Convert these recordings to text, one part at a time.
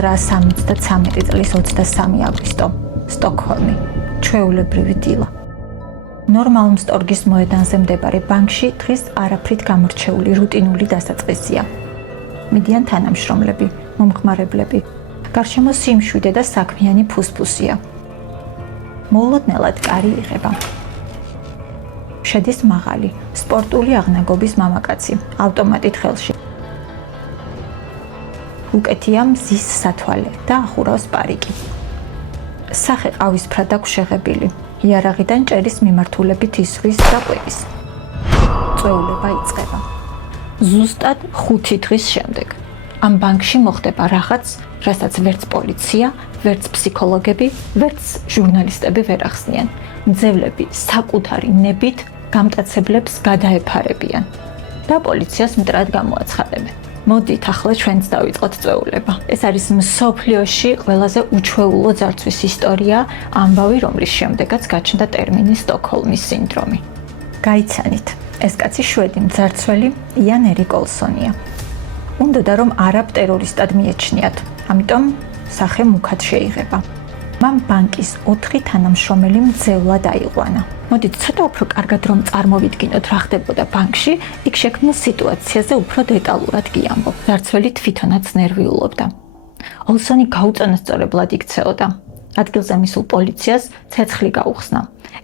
1973 წლის 23 აგვისტო, სტოკჰოლმი, ჩვეულებრივი დილა. ნორმალ მსტორგის მოედანზე მდებარე ბანკში დღეს არაფრით გამორჩეული რუტინული დასაწყისია. მიდიან თანამშრომლები, მომხმარებლები, გარშემო სიმშვიდე და საქმიანი ფუსფუსია. მოულოდნელად კარი იღება. შედის მაღალი, სპორტული აღნაგობის მამაკაცი, ავტომატით ხელში. უკეთია მზის სათვალე და ახურავს პარიკი. სახე ყავისფრად აქვს შეღებილი. იარაღიდან ჭერის მიმართულებით ისვრის და ყვევის. წვეულება იწყება. ზუსტად 5 დღის შემდეგ. ამ ბანკში მოხდება რაღაც, რასაც ვერც პოლიცია, ვერც ფსიქოლოგები, ვერც ჟურნალისტები ვერ ახსნიან. მძევლები საკუთარი ნებით გამტაცებლებს გადაეფარებიან და პოლიციას მტრად გამოაცხადებენ. მოდით ახლა ჩვენც დავიწყოთ წვეულება. ეს არის მსოფლიოში ყველაზე უჩვეულო ძარცვის ისტორია, ამბავი, რომლის შემდეგაც გაჩნდა ტერმინი სტოკჰოლმის სინდრომი. გაიცანით, ეს კაცი შვედი მძარცველი იან ერიკ ოლსონია. უნდოდა რომ არაბ ტერორისტად მიეჩნიათ, ამიტომ სახე მუქად შეიღება. მან ბანკის 4 თანამშრომელი მძევლად აიყვანა. მოდით ცოტა უფრო კარგად რომ წარმოვიდგინოთ რა ხდებოდა ბანკში, იქ შექმნილ სიტუაციაზე უფრო დეტალურად გიამბობ. ძარცველი თვითონაც ნერვიულობდა. ოლსონი გაუწონასწორებლად იქცეოდა. ადგილზე მისულ პოლიციას ცეცხლი გაუხსნა.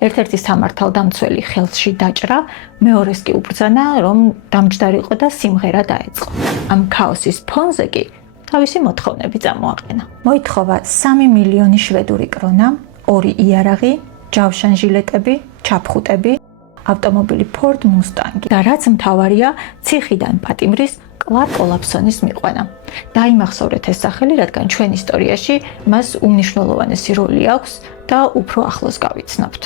ერთ-ერთი სამართალდამცველი ხელში დაჭრა, მეორეს კი უბრძანა, რომ დამჯდარიყო და სიმღერა დაეწყო. ამ ქაოსის ფონზე კი თავისი მოთხოვნები წამოაყენა. მოითხოვა 3 მილიონი შვედური კრონა, 2 იარაღი, ჯავშან ჟილეტები, ჩაფხუტები, ავტომობილი Ford Mustang და რაც მთავარია, ციხიდან პატიმრის კლარკ ოლაფსონის მიყვანა. დაიმახსოვრეთ ეს სახელი, რადგან ჩვენ ისტორიაში მას უმნიშვნელოვანესი როლი აქვს და უფრო ახლოს გავიცნობთ.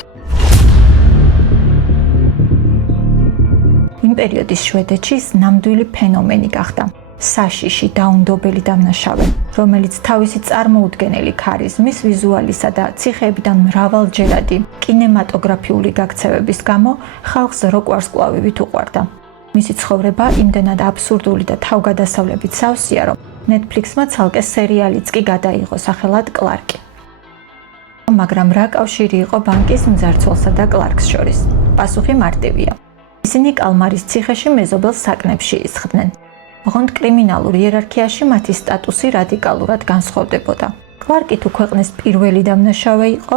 იმ პერიოდის შვედეთში ნამდვილი ფენომენი გახდა. საშიში დაუნდობელი დამნაშავე, რომელიც თავისი წარმოუდგენელი ქარიზმის, ვიზუალისა და ციხეებიდან მრავალჯერადი კინემატოგრაფიული გაქცევების გამო ხალხს როკვარსკვლავივით უყვარდა. მისი ცხოვრება იმდენად აბსურდული და თავგადასავლებით სავსეა, რომ Netflix-მა ცალკე სერიალიც კი გადაიღო სახელად კლარკი. მაგრამ რა კავშირი იყო ბანკის მძარცველსა და კლარკს შორის? პასუხი მარტივია. ისინი კალმარის ციხეში მეზობელ საკნებში ისხდნენ. ოღონდ კრიმინალურ იერარქიაში მათი სტატუსი რადიკალურად განსხვავდებოდა. კლარკი თუ ქვეყნის პირველი დამნაშავე იყო,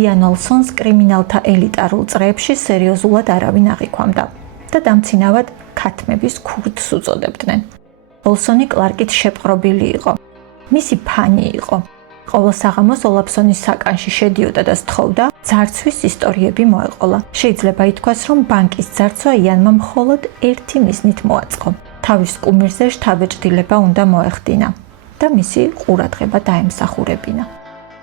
იან ოლსონს კრიმინალთა ელიტარულ წრეებში სერიოზულად არავინ აღიქვამდა და დამცინავად ქათმების ქურდს უწოდებდნენ. ოლსონი კლარკით შეპყრობილი იყო. მისი ფანი იყო. ყოველ საღამოს ოლაფსონის საკანში შედიოდა და სთხოვდა, ძარცვის ისტორიები მოეყოლა. შეიძლება ითქვას, რომ ბანკის ძარცვა იანმა მხოლოდ ერთი მიზნით მოაწყო. თავის კუმირზე შთაბეჭდილება უნდა მოეხდინა და მისი ყურადღება დაემსახურებინა.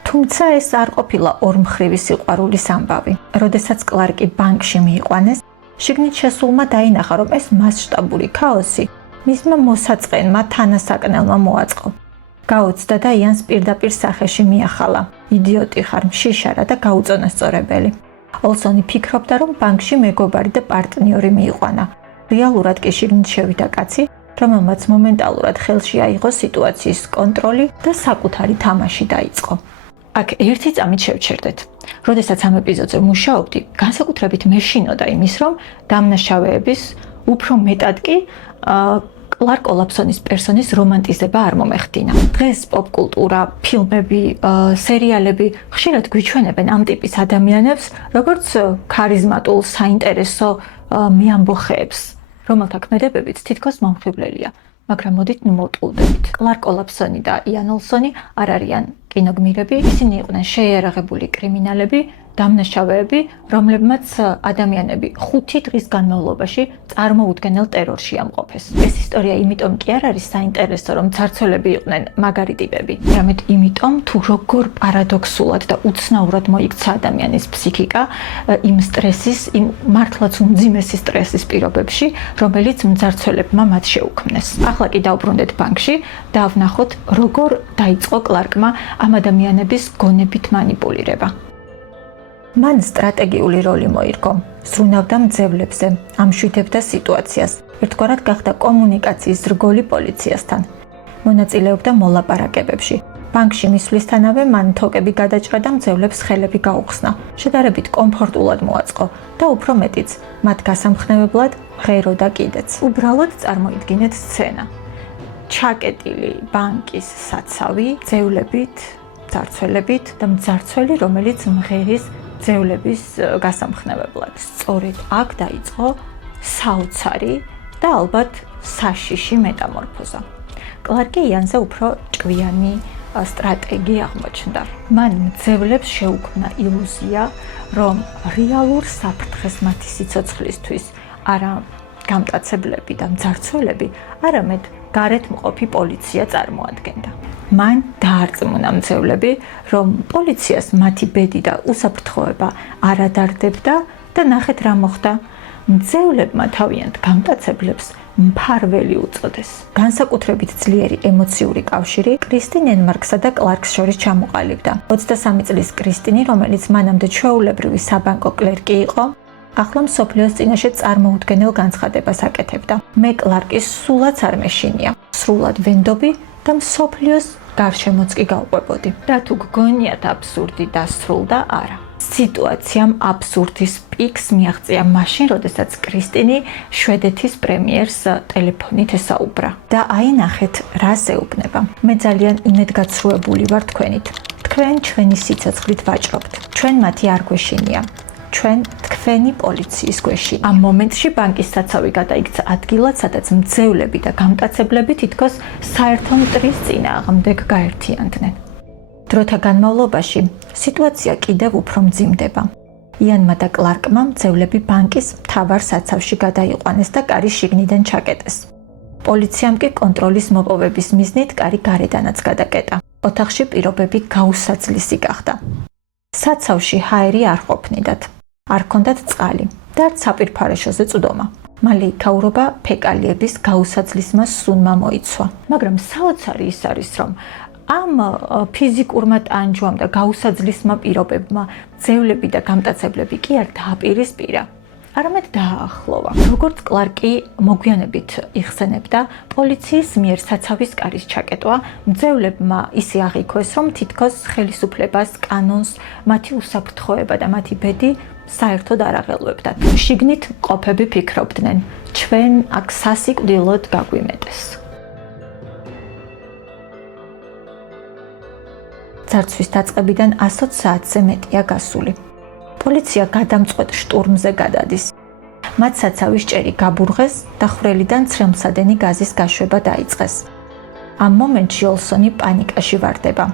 თუმცა ეს არ ყოფილა ორმხრივი სიყვარულის ამბავი. როდესაც კლარკი ბანკში მიიყვანეს, შიგნით შესულმა დაინახა, რომ ეს მასშტაბური ქაოსი მისმა მოსაწყენმა თანასაკნელმა მოაწყო. გაუცდა და იანს პირდაპირ სახეში მიახალა. იდიოტი ხარ, მშიშარა და გაუწონასწორებელი. ოლსონი ფიქრობდა, რომ ბანკში მეგობარი და პარტნიორი მიიყვანა. რეალურად კი შიგნით შევიდა კაცი, რომელმაც მომენტალურად ხელში აიღო სიტუაციის კონტროლი და საკუთარი თამაში დაიწყო. აქ ერთი წამით შევჩერდეთ. როდესაც ამ ეპიზოდზე მუშაობდი, განსაკუთრებით მე შინოდა იმის, რომ დამნაშავეების უფრო მეტად კი კლარკ ოლაფსონის პერსონის რომანტიზება არ მომეხდინა. დღეს პოპკულტურა, ფილმები, სერიალები ხშირად გვიჩვენებენ ამ ტიპის ადამიანებს, როგორც ქარიზმატულ, საინტერესო მეამბოხეებს, რომელთა ქმედებებიც თითქოს მომხიბვლელია, მაგრამ მოდით ნუ მოვტყუდებით. კლარკ ოლაფსონი და იან ოლსონი არ არიან კინოგმირები, ისინი იყვნენ შეიარაღებული კრიმინალები, დამნაშავეები, რომლებმაც ადამიანები 5 დღის განმავლობაში წარმოუდგენელ ტერორში ამყოფეს. ეს ისტორია იმიტომ კი არ არის საინტერესო, რომ ძარცველები იყვნენ მაგარი ტიპები, არამედ იმიტომ, თუ როგორ პარადოქსულად და უცნაურად მოიქცა ადამიანის ფსიქიკა იმ სტრესის, იმ მართლაც უმძიმესი სტრესის პირობებში, რომელიც მძარცველებმა მათ შეუქმნეს. ახლა კი დავბრუნდეთ ბანკში და ვნახოთ, როგორ დაიწყო კლარკმა ამ ადამიანების გონებით მანიპულირება. მან სტრატეგიული როლი მოირგო, ზრუნავდა მძევლებზე, ამშვიდებდა სიტუაციას, ერთგვარად გახდა კომუნიკაციის რგოლი პოლიციასთან. მონაწილეობდა მოლაპარაკებებში. ბანკში მისვლისთანავე მან თოკები გადაჭრა და მძევლებს ხელები გაუხსნა. შედარებით კომფორტულად მოაწყო და უფრო მეტიც, მათ გასამხნევებლად ღეროდა კიდეც. უბრალოდ წარმოიდგინეთ სცენა. ჩაკეტილი ბანკის საცავი ძევლებით, ძარცველებით და მძარცველი, რომელიც მღერის ძევლების გასამხნევებლად. სწორედ აქ დაიწყო საოცარი და ალბათ საშიში მეტამორფოზა. კლარკი იანზე უფრო ჭკვიანი სტრატეგია აღმოჩნდა. მან მძევლებს შეუქმნა ილუზია, რომ რეალურ საფრთხეს მათი სიცოცხლისთვის არა გამტაცებლები და მძარცველები, არამედ გარეთ მყოფი პოლიცია წარმოადგენდა. მან დაარწმუნა მძევლები, რომ პოლიციას მათი ბედი და უსაფრთხოება არ ადარდებდა და ნახეთ რა მოხდა. მძევლებმა თავიანთ გამტაცებლებს მფარველი უწოდეს. განსაკუთრებით ძლიერი ემოციური კავშირი კრისტინ ენმარკსა და კლარკს შორის ჩამოყალიბდა. 23 წლის კრისტინი, რომელიც მანამდე ჩვეულებრივი საბანკო კლერკი იყო, ახლა მსოფლიოს წინაშე წარმოუდგენელ განცხადებას აკეთებდა. მე კლარკის სულაც არ მეშინია. სრულად ვენდობი და მსოფლიოს გარშემოც კი გავყვებოდი. და თუ გგონიათ აბსურდი დასრულდა, არა. სიტუაციამ აბსურდის პიკს მიაღწია მაშინ, როდესაც კრისტინი შვედეთის პრემიერს ტელეფონით ესაუბრა. და აი ნახეთ, რა ზეუბნება. მე ძალიან იმედგაცრუებული ვარ თქვენით. თქვენ ჩვენი სიცოცხლით ვაჭრობთ. ჩვენ მათი არ გვეშინია. ჩვენ თქვენი პოლიციის გვეში. ამ მომენტში ბანკის საცავი გადაიქცა ადგილად, სადაც მძევლები და გამტაცებლები თითქოს საერთო მტრის წინააღმდეგ გაერთიანდნენ. დროთა განმავლობაში სიტუაცია კიდევ უფრო მძიმდება. იანმა და კლარკმა მძევლები ბანკის მთავარ საცავში გადაიყვანეს და კარი შიგნიდან ჩაკეტეს. პოლიციამ კი კონტროლის მოპოვების მიზნით კარი გარედანაც გადაკეტა. ოთახში პირობები გაუსაძლისი გახდა. საცავში ჰაერი არ ყოფნიდათ. არ ჰქონდათ წყალი და არც საპირფარეშოზე წვდომა. მალე იქაურობა ფეკალიების გაუსაძლისმა სუნმა მოიცვა. მაგრამ საოცარი ის არის, რომ ამ ფიზიკურმა ტანჯვამ და გაუსაძლისმა პირობებმა მძევლები და გამტაცებლები კი არ დააპირისპირა, არამედ დააახლოვა. როგორც კლარკი მოგვიანებით იხსენებდა, პოლიციის მიერ საცავის კარის ჩაკეტვა მძევლებმა ისე აღიქვეს, რომ თითქოს ხელისუფლებას, კანონს, მათი უსაფრთხოება და მათი ბედი საერთოდ არ აღელვებდათ. შიგნით მყოფები ფიქრობდნენ, ჩვენ აქ სასიკვდილოდ გაგვიმეტეს. ძარცვის დაწყებიდან 120 საათზე მეტია გასული. პოლიცია გადამწყვეტ შტურმზე გადადის. მათ საცავის ჭერი გაბურღეს და ხვრელიდან ცრემლსადენი გაზის გაშვება დაიწყეს. ამ მომენტში ოლსონი პანიკაში ვარდება.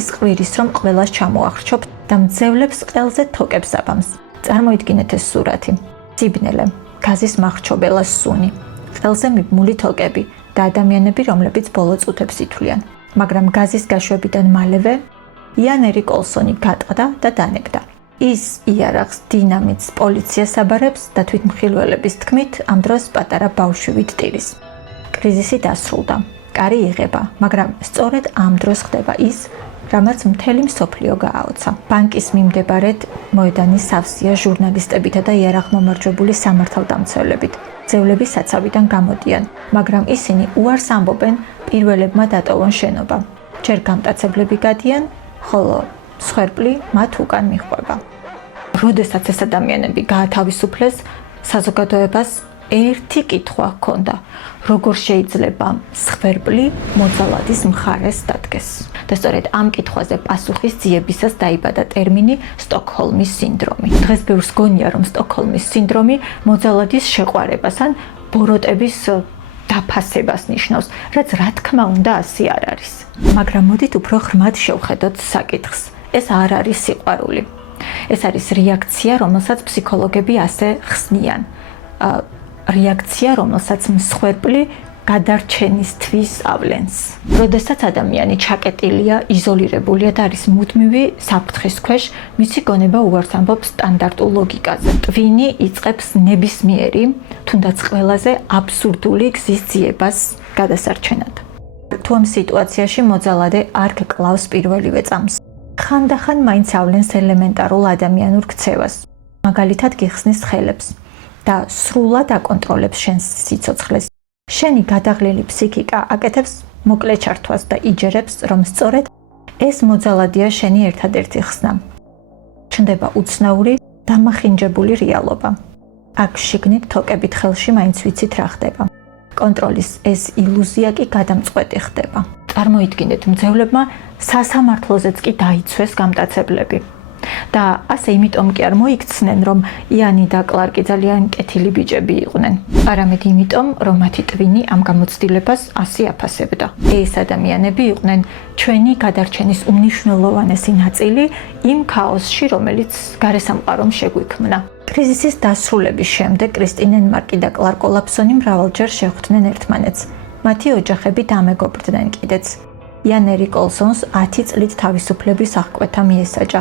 ის ყვირის, რომ ყველას ჩამოახრჩობ და მძევლებს ყელზე თოკებს აბამს. წარმოიდგინეთ ეს სურათი. სიბნელე, გაზის მახრჩობელა სუნი, ყელზე მიბმული თოკები და ადამიანები, რომლებიც ბოლო წუთებს ითვლიან. მაგრამ გაზის გაშვებიდან მალევე იან ერიკ ოლსონი გატყდა და დანებდა. ის იარაღს, დინამიტს, პოლიციას აბარებს და თვითმხილველების თქმით ამ დროს პატარა ბავშვი ტირის. კრიზისი დასრულდა. კარი იღება, მაგრამ სწორედ ამ დროს ხდება ის, რამაც მთელი მსოფლიო გააოცა. ბანკის მიმდებარედ მოედანი სავსეა ჟურნალისტებითა და იარაღმომარჯვებული სამართალდამცველებით. მძევლები საცავიდან გამოდიან, მაგრამ ისინი უარს ამბობენ პირველებმა დატოვონ შენობა. ჯერ გამტაცებლები გადიან, ხოლო მსხვერპლი მათ უკან მიჰყვება. როდესაც ეს ადამიანები გაათავისუფლეს, საზოგადოებას ერთი კითხვა ჰქონდა: როგორ შეიძლება მსხვერპლი მოძალადის მხარეს დადგეს? და სწორედ ამ კითხვაზე პასუხის ძიებისას დაიბადა ტერმინი სტოკჰოლმის სინდრომი. დღეს ბევრს გონია, რომ სტოკჰოლმის სინდრომი მოძალადის შეყვარებას ან ბოროტების დაფასებას ნიშნავს, რაც რა თქმა უნდა ასე არ არის. მაგრამ მოდით უფრო ღრმად შევხედოთ საკითხს. ეს არ არის სიყვარული. ეს არის რეაქცია, რომელსაც ფსიქოლოგები ასე ხსნიან. რეაქცია, რომელსაც მსხვერპლი გადარჩენისთვის ავლენს. როდესაც ადამიანი ჩაკეტილია, იზოლირებულია და არის მუდმივი საფრთხის ქვეშ, მისი გონება უარს ამბობს სტანდარტულ ლოგიკაზე. ტვინი იწყებს ნებისმიერი, თუნდაც ყველაზე აბსურდული გზის ძიებას გადასარჩენად. თუ ამ სიტუაციაში მოძალადე არ გკლავს პირველივე წამს. ხანდახან მაინც ავლენს ელემენტარულ ადამიანურ ქცევას. მაგალითად გიხსნის ხელებს და სრულად აკონტროლებს შენს სიცოცხლეს. შენი გადაღლილი ფსიქიკა აკეთებს მოკლე ჩართვას და იჯერებს, რომ სწორედ ეს მოძალადია შენი ერთადერთი ხსნა. ჩნდება უცნაური, დამახინჯებული რეალობა. აქ შიგნით თოკებით ხელში მაინც ვიცით რა ხდება. კონტროლის ეს ილუზია კი გადამწყვეტი ხდება. წარმოიდგინეთ, მძევლებმა სასამართლოზეც კი დაიცვეს გამტაცებლები. და ასე იმიტომ კი არ მოიქცნენ, რომ იანი და კლარკი ძალიან კეთილი ბიჭები იყვნენ. არამედ იმიტომ, რომ მათი ტვინი ამ გამოცდილებას ასე აფასებდა. ეს ადამიანები იყვნენ ჩვენი გადარჩენის უმნიშვნელოვანესი ნაწილი იმ ქაოსში, რომელიც გარესამყარომ შეგვიქმნა. კრიზისის დასრულების შემდეგ კრისტინ ენმარკი და კლარკ ოლაფსონი მრავალჯერ შეხვდნენ ერთმანეთს. მათი ოჯახები დამეგობრდნენ კიდეც. იანერი კოლსონს 10 წლით თავისუფლების აღკვეთა მიესაჯა.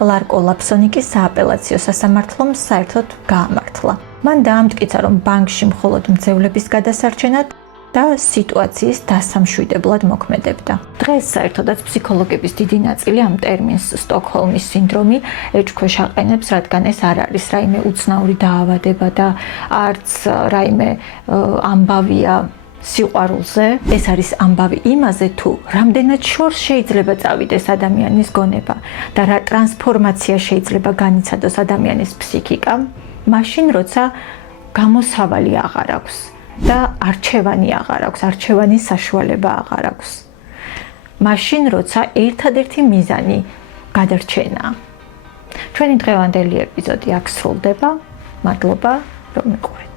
კლარკ ოლაფსონი კი სააპელაციო სასამართლომ საერთოდ გაამართლა. მან დაამტკიცა, რომ ბანკში მხოლოდ მძევლების გადასარჩენად და სიტუაციის დასამშვიდებლად მოქმედებდა. დღეს საერთოდაც ფსიქოლოგების დიდი ნაწილი ამ ტერმინს სტოკჰოლმის სინდრომი ეჭქვეშ აყენებს, რადგან ეს არ არის რაიმე უცნაური დაავადება და არც რაიმე ამბავია სიყვარულზე. ეს არის ამბავი იმაზე, თუ რამდენად შორს შეიძლება წავიდეს ადამიანის გონება და რა ტრანსფორმაცია შეიძლება განიცადოს ადამიანის ფსიქიკა, მაშინ როცა გამოსავალი აღარ აქვს და არჩევანი აღარ აქვს, არჩევანის საშუალება აღარ აქვს. მაშინ როცა ერთადერთი მიზანი გადარჩენაა. ჩვენი დღევანდელი ეპიზოდი აქ სრულდება. მადლობა, რომ მიყურეთ.